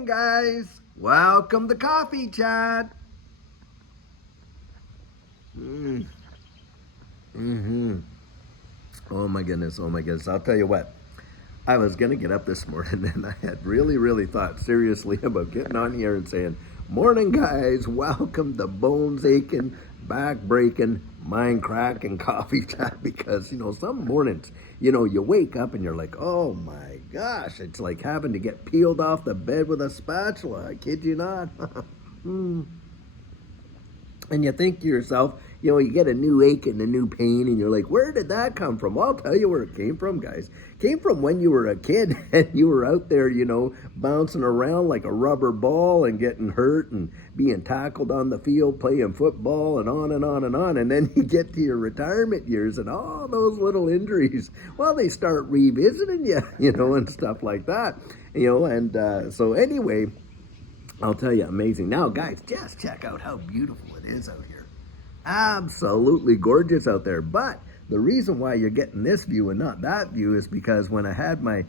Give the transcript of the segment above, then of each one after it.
morning, guys. Welcome to Coffee Chat. Oh my goodness, oh my goodness. I'll tell you what. I was going to get up this morning and I had really thought seriously about getting on here and saying, morning, guys. Welcome to Bones Aching, Back Breaking, Mind Cracking Coffee Chat. Because, some mornings, you wake up and you're like, oh my gosh, it's like having to get peeled off the bed with a spatula. I kid you not. And you think to yourself, you get a new ache and a new pain, and you're like, where did that come from? Well, I'll tell you where it came from, guys. It came from when you were a kid and you were out there, bouncing around like a rubber ball and getting hurt and being tackled on the field, playing football, and on and on and on. And then you get to your retirement years and all those little injuries, well, they start revisiting you, and stuff like that. So anyway, I'll tell you, amazing. Now, guys, just check out how beautiful it is out here. Absolutely gorgeous out there. But the reason why you're getting this view and not that view is because when I had my,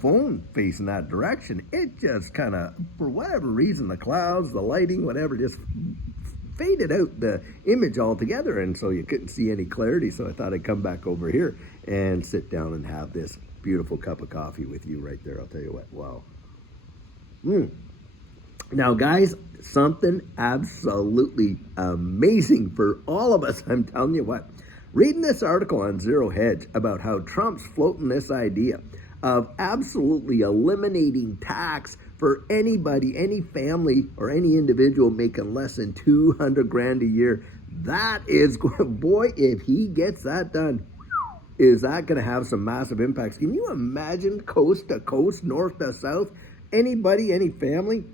phone facing that direction, it just kind of, for whatever reason, the clouds, the lighting, whatever, just faded out the image altogether. And so you couldn't see any clarity. So I thought I'd come back over here and sit down and have this beautiful cup of coffee with you right there. I'll tell you what. Wow. Now, guys, something absolutely amazing for all of us. I'm telling you what. Reading this article on Zero Hedge about how Trump's floating this idea of absolutely eliminating tax for anybody, any family, or any individual making less than $200,000 a year. That is, boy, if he gets that done, is that going to have some massive impacts? Can you imagine coast to coast, north to south, anybody, any family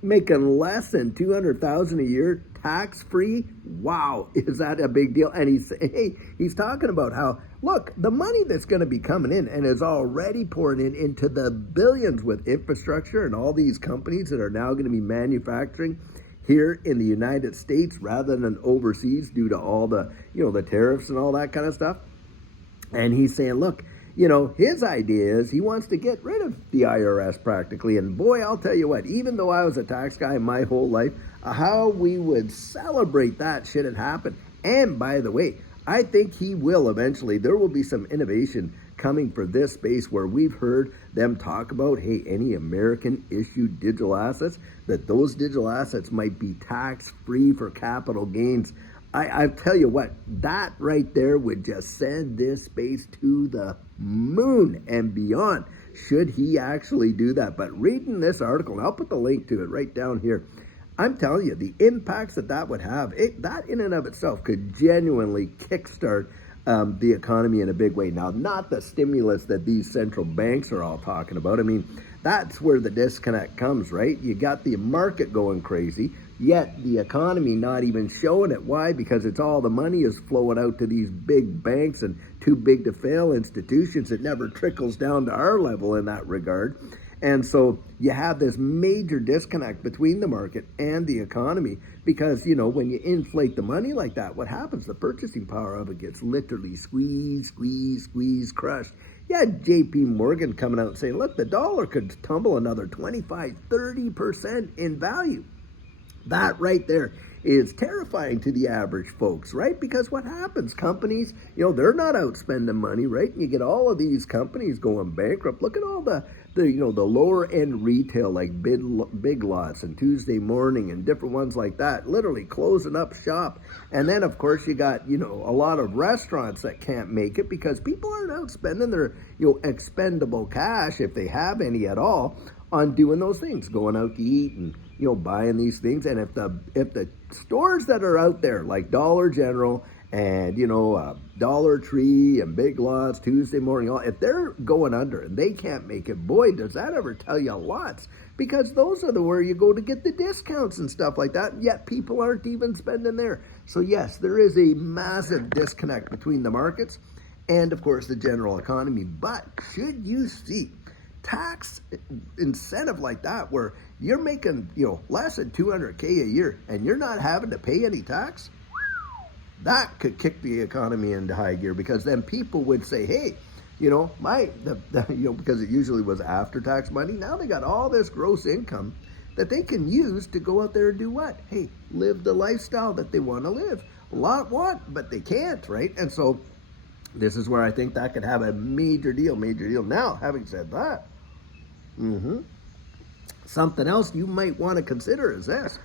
making less than $200,000 a year, tax-free? Wow, is that a big deal? And he's talking about how, look, the money that's going to be coming in and is already pouring in into the billions with infrastructure and all these companies that are now going to be manufacturing here in the United States rather than overseas due to all the, the tariffs and all that kind of stuff. And he's saying, look, his idea is he wants to get rid of the IRS practically. And boy, I'll tell you what, even though I was a tax guy my whole life, how we would celebrate that shit had happened. And by the way, I think he will eventually. There will be some innovation coming for this space where we've heard them talk about, hey, any American issued digital assets, that those digital assets might be tax-free for capital gains. I tell you what, that right there would just send this space to the moon and beyond, should he actually do that. But reading this article, and I'll put the link to it right down here, I'm telling you, the impacts that would have, that in and of itself could genuinely kickstart the economy in a big way. Now, not the stimulus that these central banks are all talking about. I mean, that's where the disconnect comes, right? You got the market going crazy, yet the economy not even showing it. Why? Because it's all the money is flowing out to these big banks and too big to fail institutions. It never trickles down to our level in that regard. And so you have this major disconnect between the market and the economy because, when you inflate the money like that, what happens? The purchasing power of it gets literally squeezed, crushed. You had JP Morgan coming out and saying, look, the dollar could tumble another 25-30% in value. That right there is terrifying to the average folks, right? Because what happens? Companies, they're not out spending money, right? And you get all of these companies going bankrupt. Look at all the lower end retail like Big Lots and Tuesday Morning and different ones like that, literally closing up shop. And then of course you got, a lot of restaurants that can't make it because people aren't out spending their, expendable cash, if they have any at all, on doing those things, going out to eat and, buying these things. And if the stores that are out there like Dollar General and, Dollar Tree and Big Lots, Tuesday Morning, if they're going under and they can't make it, boy, does that ever tell you lots. Because those are where you go to get the discounts and stuff like that, yet people aren't even spending there. So yes, there is a massive disconnect between the markets and, of course, the general economy. But should you see tax incentive like that where you're making, less than $200K a year and you're not having to pay any tax, that could kick the economy into high gear because then people would say, hey, Because it usually was after tax money. Now they got all this gross income that they can use to go out there and do what? Hey, live the lifestyle that they want to live. A lot want, but they can't, right? And so this is where I think that could have a major deal. Now, having said that, something else you might want to consider is this.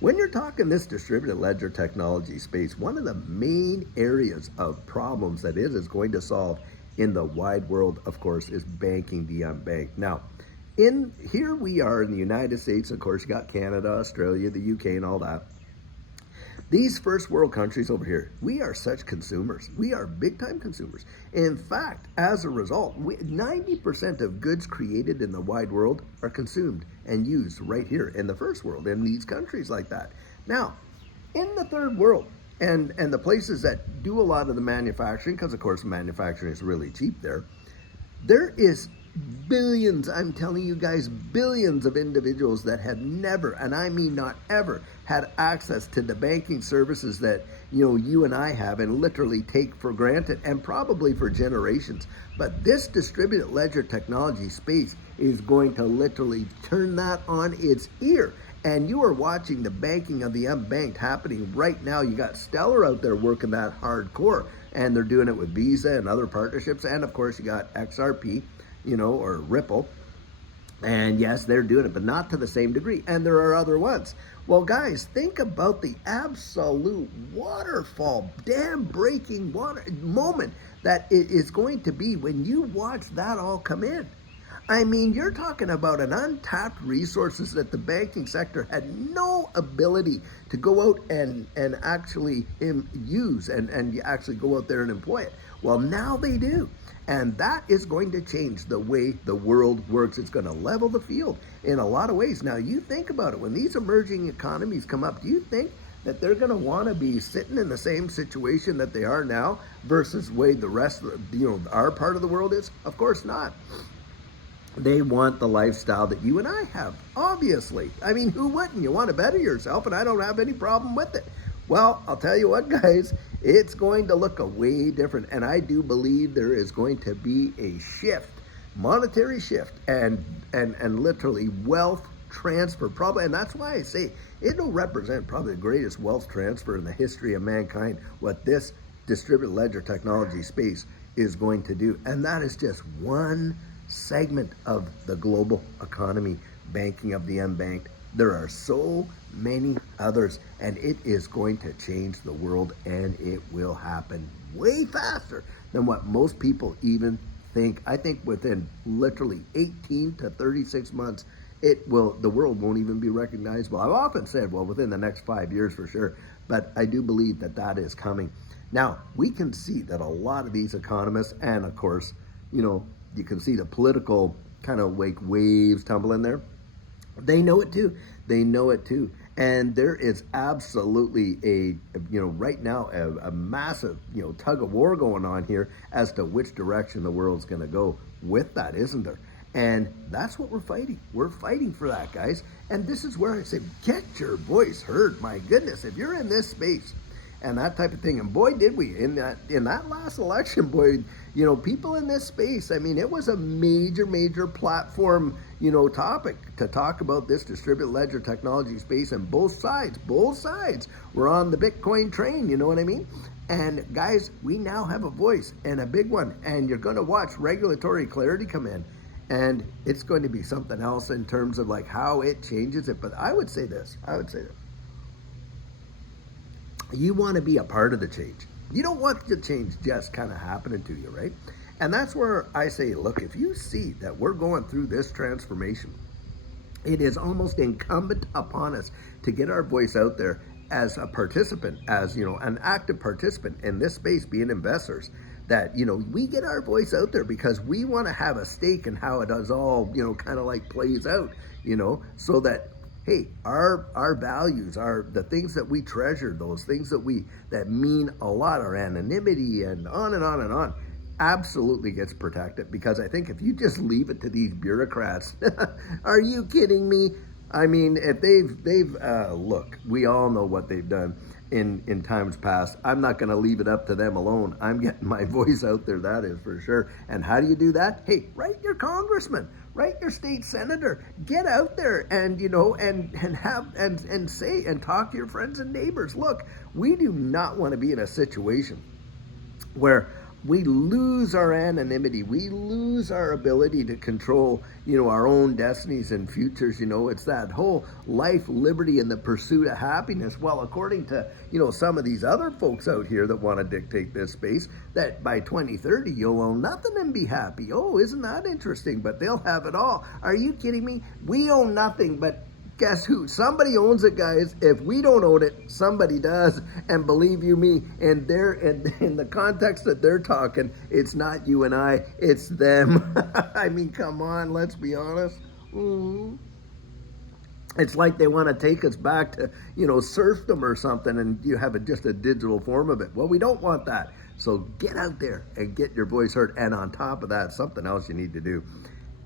When you're talking this distributed ledger technology space, one of the main areas of problems that it is going to solve in the wide world, of course, is banking the unbanked. Now, here we are in the United States, of course, you got Canada, Australia, the UK, and all that. These first world countries over here, we are such consumers. We are big time consumers. In fact, as a result, 90% of goods created in the wide world are consumed and used right here in the first world, in these countries like that. Now, in the third world, and the places that do a lot of the manufacturing, because of course manufacturing is really cheap there is billions, I'm telling you guys, billions of individuals that had never, and I mean not ever, had access to the banking services that you and I have and literally take for granted, and probably for generations. But this distributed ledger technology space is going to literally turn that on its ear. And you are watching the banking of the unbanked happening right now. You got Stellar out there working that hardcore, and they're doing it with Visa and other partnerships. And of course, you got XRP, or Ripple. And yes, they're doing it, but not to the same degree. And there are other ones. Well, guys, think about the absolute waterfall, dam breaking water moment that it is going to be when you watch that all come in. I mean, you're talking about an untapped resources that the banking sector had no ability to go out and actually use and actually go out there and employ it. Well, now they do. And that is going to change the way the world works. It's going to level the field in a lot of ways. Now, you think about it. When these emerging economies come up, do you think that they're going to want to be sitting in the same situation that they are now versus the way the rest of our part of the world is? Of course not. They want the lifestyle that you and I have, obviously. I mean, who wouldn't? You want to better yourself, and I don't have any problem with it. Well, I'll tell you what, guys, it's going to look a way different, and I do believe there is going to be a shift, monetary shift, and literally wealth transfer, probably, and that's why I say it'll represent probably the greatest wealth transfer in the history of mankind, what this distributed ledger technology space is going to do. And that is just one segment of the global economy, banking of the unbanked. There are so many others, and it is going to change the world, and it will happen way faster than what most people even think. I think within literally 18 to 36 months, the world won't even be recognizable. I've often said, well, within the next 5 years for sure, but I do believe that is coming. Now, we can see that a lot of these economists, and of course, you can see the political kind of waves tumbling there. They know it too. And there is absolutely right now a massive, tug of war going on here as to which direction the world's going to go with that, isn't there? And that's what we're fighting. We're fighting for that, guys. And this is where I say, get your voice heard. My goodness, if you're in this space and that type of thing, and boy, did we in that last election, boy, people in this space, I mean, it was a major platform, topic to talk about this distributed ledger technology space, and both sides were on the Bitcoin train, you know what I mean? And guys, we now have a voice, and a big one, and you're going to watch regulatory clarity come in, and it's going to be something else in terms of like how it changes it. But I would say this. You want to be a part of the change. You don't want the change just kind of happening to you, right? And that's where I say, look, if you see that we're going through this transformation, it is almost incumbent upon us to get our voice out there as a participant, as, an active participant in this space, being investors, that, we get our voice out there because we want to have a stake in how it does all, kind of like plays out, so that, hey, our values, the things that we treasure, those things that mean a lot, our anonymity and on and on and on, absolutely gets protected. Because I think if you just leave it to these bureaucrats, are you kidding me? I mean, if they've look, we all know what they've done. in times past. I'm not going to leave it up to them alone. I'm getting my voice out there, that is for sure. And how do you do that? Hey, write your congressman, write your state senator, get out there and, you know, and have and say and talk to your friends and neighbors. Look, we do not want to be in a situation where we lose our anonymity, we lose our ability to control, you know, our own destinies and futures. You know, it's that whole life, liberty, and the pursuit of happiness. Well, according to, you know, some of these other folks out here that want to dictate this space, that by 2030 you'll own nothing and be happy. Oh, isn't that interesting? But they'll have it all. Are you kidding me? We own nothing, but guess who? Somebody owns it, guys. If we don't own it, somebody does. And believe you me, in the context that they're talking, it's not you and I, it's them. I mean, come on, let's be honest. It's like they want to take us back to, you know, serfdom or something, and you have just a digital form of it. Well, we don't want that. So get out there and get your voice heard. And on top of that, something else you need to do,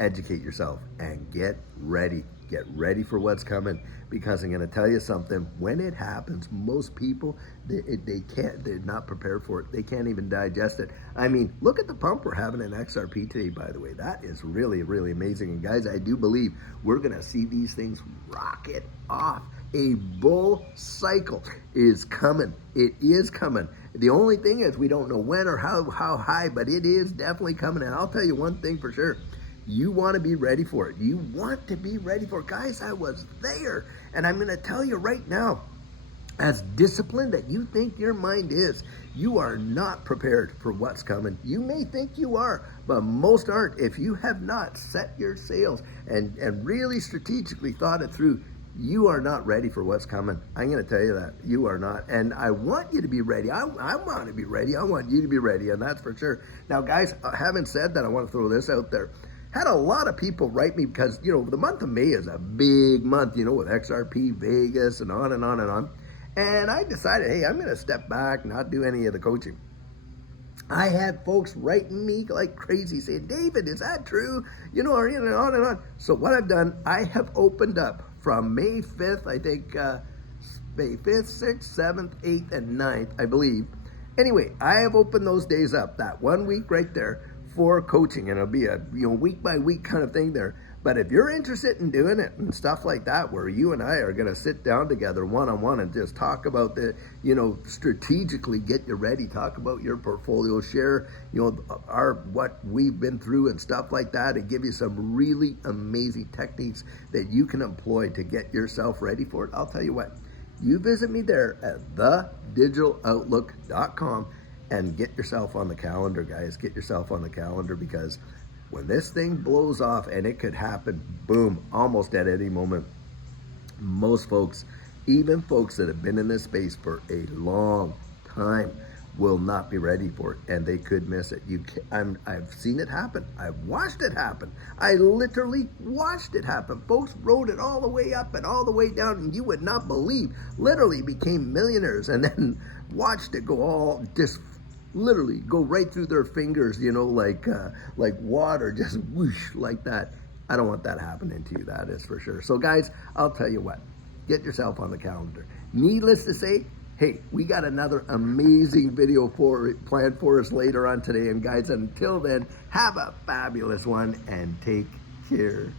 educate yourself and get ready. Get ready for what's coming, because I'm going to tell you something. When it happens, most people, they're not prepared for it. They can't even digest it. I mean, look at the pump we're having in XRP today, by the way. That is really, really amazing. And guys, I do believe we're going to see these things rocket off. A bull cycle is coming. It is coming. The only thing is we don't know when or how high, but it is definitely coming. And I'll tell you one thing for sure. You want to be ready for it. You want to be ready for it. Guys, I was there. And I'm going to tell you right now, as disciplined that you think your mind is, you are not prepared for what's coming. You may think you are, but most aren't. If you have not set your sails and really strategically thought it through, you are not ready for what's coming. I'm going to tell you that. You are not. And I want you to be ready. I want to be ready. I want you to be ready, and that's for sure. Now, guys, having said that, I want to throw this out there. Had a lot of people write me because, you know, the month of May is a big month, you know, with XRP, Vegas, and on and on and on. And I decided, hey, I'm going to step back, not do any of the coaching. I had folks writing me like crazy saying, David, is that true? You know, and on and on. So what I've done, I have opened up from May 5th, I think, May 5th, 6th, 7th, 8th, and 9th, I believe. Anyway, I have opened those days up, that 1 week right there, for coaching, and it'll be a, you know, week by week kind of thing there. But if you're interested in doing it and stuff like that, where you and I are going to sit down together one-on-one and just talk about the, you know, strategically get you ready, talk about your portfolio, share, you know, what we've been through and stuff like that, and give you some really amazing techniques that you can employ to get yourself ready for it. I'll tell you what, you visit me there at thedigitaloutlook.com and get yourself on the calendar, guys. Get yourself on the calendar, because when this thing blows off, and it could happen, boom, almost at any moment, most folks, even folks that have been in this space for a long time, will not be ready for it, and they could miss it. I've seen it happen. I've watched it happen. I literally watched it happen. Folks rode it all the way up and all the way down, and you would not believe, literally became millionaires, and then watched it go all just literally go right through their fingers, you know, like water, just whoosh like that. I don't want that happening to you, that is for sure. So guys, I'll tell you what, get yourself on the calendar. Needless to say, hey, we got another amazing video planned for us later on today. And guys, until then, have a fabulous one and take care.